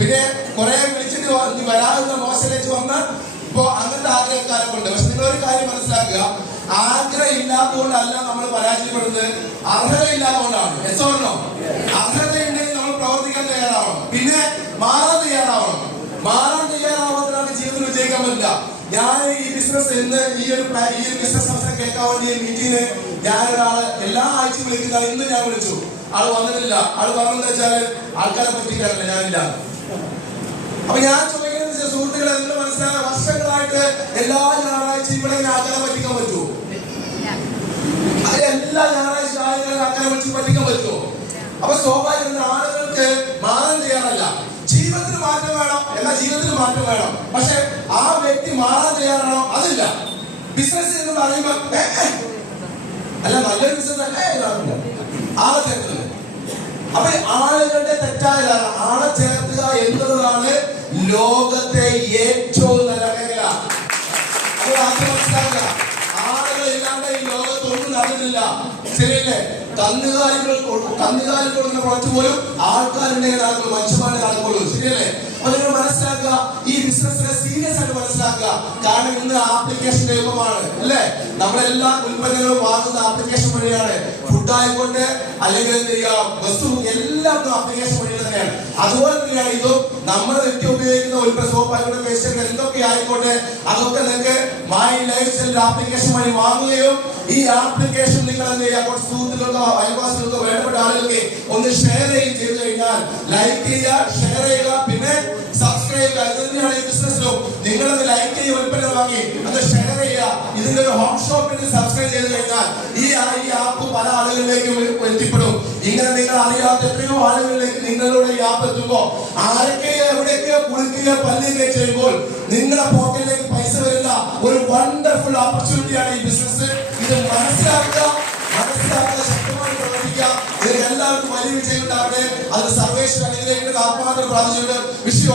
പിന്നെ കുറെ വിളിച്ചിട്ട് വരാവുന്ന മോശലേക്ക് വന്ന് ഇപ്പൊ അങ്ങനത്തെ ആഗ്രഹക്കാരൊക്കെ ഉണ്ട്. പക്ഷെ നിങ്ങളൊരു കാര്യം മനസ്സിലാക്കുക, ആഗ്രഹം ഇല്ലാത്തതുകൊണ്ടല്ല നമ്മൾ പരാജയപ്പെടുന്നത്, അർഹത ഇല്ലാത്തതുകൊണ്ടാണ്. എസോണോ അർഹതയുണ്ടെങ്കിൽ നമ്മൾ പ്രവർത്തിക്കാൻ തയ്യാറാവണം, പിന്നെ മാറാൻ തയ്യാറാവണം. മാറാൻ തയ്യാറാവുന്നതിനാണ് ജീവിതത്തിൽ വിജയിക്കാൻ പറ്റില്ല. ഞാൻ ഈ ബിസിനസ് ഇന്ന് ഈ ഒരു ബിസിനസ് അവസരം കേൾക്കാൻ വേണ്ടി മീറ്റിങ്ങിന് ഞാനൊരാള് എല്ലാ ആഴ്ചയും വിളിക്കുന്ന ഇന്ന് ഞാൻ വിളിച്ചു. ആള് വന്നിട്ടില്ല. ആള് പറഞ്ഞെന്ന് വെച്ചാല് ആൾക്കാരെ പറ്റിക്കാറില്ല, ഞാനില്ല. അപ്പൊ ഞാൻ ചോദിക്കുന്നത് സുഹൃത്തുക്കളെ, നിങ്ങൾ മനസ്സിലാക്കാൻ വർഷങ്ങളായിട്ട് എല്ലാ ഞായറാഴ്ചയും ഇവിടെ ആൾക്കാരെ പറ്റിക്കാൻ പറ്റുമോ? എല്ലാ ഞായറാഴ്ച ആൾക്കാരെ വിളിച്ച് പറ്റിക്കാൻ പറ്റുമോ? അപ്പൊ സ്വാഭാവിക ആളുകൾക്ക് മാറാൻ തയ്യാറല്ല. ജീവിതത്തിൽ മാറ്റം വേണം, എന്നാൽ ജീവിതത്തിൽ മാറ്റം വേണം. പക്ഷെ ആ വ്യക്തി മാറാൻ തയ്യാറാണോ? അതില്ല. ബിസിനസ് എന്ന് പറയുമ്പോ അല്ല, നല്ലൊരു ബിസിനസ് അല്ലേ ആളെ ചേർക്കുന്നത്. അപ്പൊ ആളുകളുടെ തെറ്റായ ആളെ ചേർത്തുക എന്നതാണ് ലോകത്തെ ഏറ്റവും നല്ല മേഖല. അത് ആദ്യം മനസ്സിലാക്കുക. ആളുകൾ ഇല്ലാണ്ട് ഈ ലോകത്തൊന്നും നടന്നിട്ടില്ല. ശരിയല്ലേ? കന്നുകാലികൾ കൊടുക്കുന്ന പ്രൊഡക്റ്റ് പോലും ആൾക്കാരുണ്ടെങ്കിൽ നടക്കുള്ളൂ, മനുഷ്യന്മാരെ നടക്കുള്ളൂ. ശരിയല്ലേ? അപ്പൊ നിങ്ങൾ മനസ്സിലാക്കുക, ഈ ബിസിനസ്സിനെ സീരിയസ് ആയിട്ട് മനസ്സിലാക്കുക. കാരണം ഇന്ന് ആപ്ലിക്കേഷന്റെ യുഗമാണ്, അല്ലേ? നമ്മളെല്ലാ ഉൽപ്പന്നങ്ങളും വാങ്ങുന്ന ആപ്ലിക്കേഷൻ വഴിയാണ്. ഫുഡ് ആയിക്കോട്ടെ, അല്ലെങ്കിൽ എന്ത് ചെയ്യുക, വസ്തു എല്ലാം ആപ്ലിക്കേഷൻ വഴി തന്നെയാണ്. അതുപോലെ തന്നെയാണ് ഇതും. നമ്മൾ നിത്യം ഉപയോഗിക്കുന്ന ഉൽപ്പന്ന സോപ്പ് ആയിക്കോട്ടെ, പേസ്റ്റ് എന്തൊക്കെ ആയിക്കോട്ടെ, അതൊക്കെ നിങ്ങൾക്ക് മൈ ലൈഫ് സ്റ്റൈൽ ആപ്ലിക്കേഷൻ വഴി വാങ്ങുകയും ഈ ആപ്ലിക്കേഷൻ നിങ്ങൾ എന്ത് ചെയ്യുക, കുറച്ച് സുഹൃത്തുക്കൾക്കോ അയൽവാസികൾക്കോ വേണ്ടപ്പെട്ട ആളുകൾക്ക് ഒന്ന് ഷെയർ ചെയ്യുകയും ചെയ്തു കഴിഞ്ഞാൽ, ലൈക്ക് ചെയ്യുക, ഷെയർ ചെയ്യുക, പിന്നെ സബ്സ്ക്രൈബ് ചെയ്യുക. ഇത് തന്നെയാണ് ഈ ബിസിനസ്സിലും. നിങ്ങളത് ലൈക്ക് ചെയ്യുക, ഉൽപ്പന്നം വാങ്ങി അത് ഷെയർ ചെയ്യുക. ഇതിന്റെ ഒരു ഹോം ഷോപ്പിൽ സബ്സ്ക്രൈബ് ചെയ്ത് കഴിഞ്ഞാൽ ഈ ആപ്പ് പല ആളുകളിലേക്കും എത്തിപ്പെടും. ഇങ്ങനെ നിങ്ങൾ അറിയാത്ത എത്രയോ ആളുകളിലേക്ക് നിങ്ങളുടെ ഈ ആപ്പ് എത്തുമ്പോൾ, ആരൊക്കെയോ എവിടെയൊക്കെയോ കുളിക്കുകയോ പല്ലുകയോ ചെയ്യുമ്പോൾ നിങ്ങളുടെ പോക്കറ്റിലേക്ക് പൈസ വരുന്ന ഒരു വണ്ടർഫുൾ ഓപ്പർച്യൂണിറ്റിയാണ് ഈ ബിസിനസ്. ഇത് മനസ്സിലാക്കുക, ശക്തമായി പ്രവർത്തിക്കുക. ഇതിന് എല്ലാവർക്കും വലിയ വിജയം ഉണ്ടാവട്ടെ. അത് സർവേശ്വരൻ അനുഗ്രഹിക്കുന്ന ആത്മാർത്ഥം പ്രാർത്ഥിച്ചുകൊണ്ട് വിഷയം.